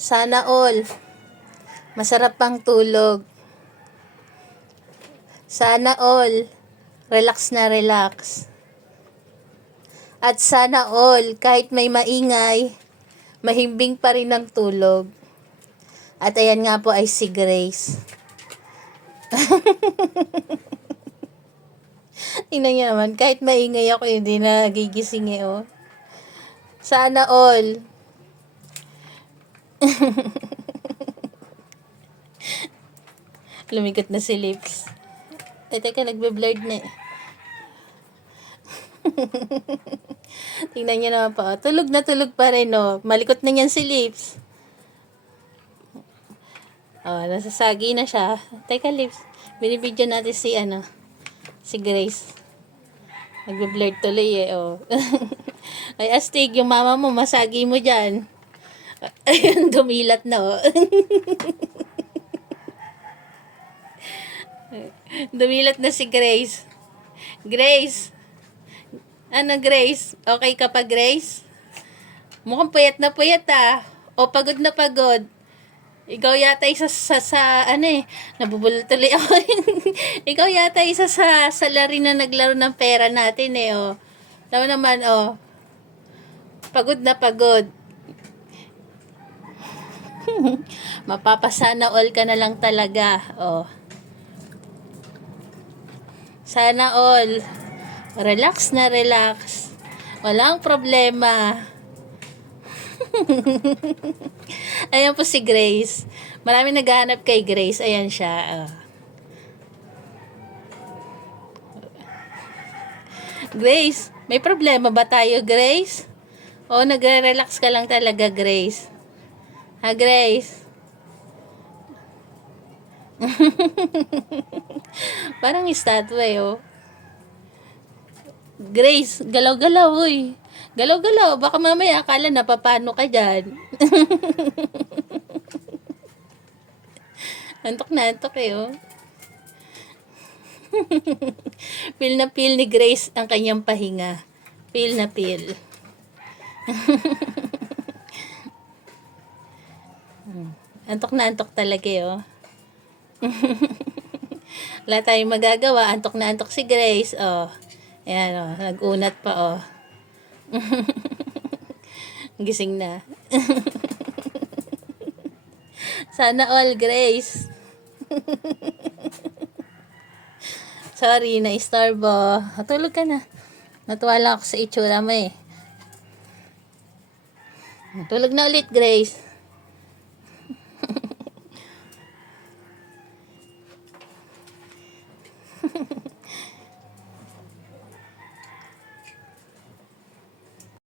Sana all. Masarap pang tulog. Sana all. Relax na relax. At sana all, kahit may maingay, mahimbing pa rin ang tulog. At ayan nga po ay si Grace. Tingnan niyo naman, kahit maingay ako, hindi nagigising eh, oh. Sana all. Lumikot na si Lips. Teka, nagbe-blurred na eh. Tingnan niyo naman po. Tulog na tulog pa rin, oh. Malikot na niyan si Lips. Oh, nasasagi na siya. Teka, Lips. Binibidyo natin si Grace. Nagbe-blurred tuloy eh, oh. Ay, astig, yung mama mo, masagi mo dyan. Ayun, dumilat na, oh. Dumilat na si Grace. Grace. Ano, Grace? Okay ka pa, Grace? Mukhang puyat na puyat, ah. O, pagod na pagod. Ikaw yata isa nabubulol tuloy ako. Ikaw yata isa sa salary na naglaro ng pera natin, eh, oh. Tama naman, oh. Pagod na pagod. Mapapasana all ka na lang talaga, oh. Sana all. Relax na relax. Walang problema. Ayan po si Grace. Maraming naghahanap kay Grace. Ayan siya. Grace, may problema ba tayo, Grace? O nagre-relax ka lang talaga, Grace? Ha, Grace? Parang estatwa eh, oh. Grace, galaw-galaw, uy. Galaw-galaw, baka mamaya akala napapano ka dyan. Antok na antok eh, oh. Feel na feel ni Grace ang kanyang pahinga. Feel na feel. Antok na antok talaga eh, oh. Wala tayong magagawa. Antok na antok si Grace, oh. Ayan, oh. Nag-unat pa, oh. Gising na. Sana all, Grace. Sorry, na-istorbo. Tulog ka na. Natuwa lang ako sa itsura mo eh. Tulog na ulit, Grace.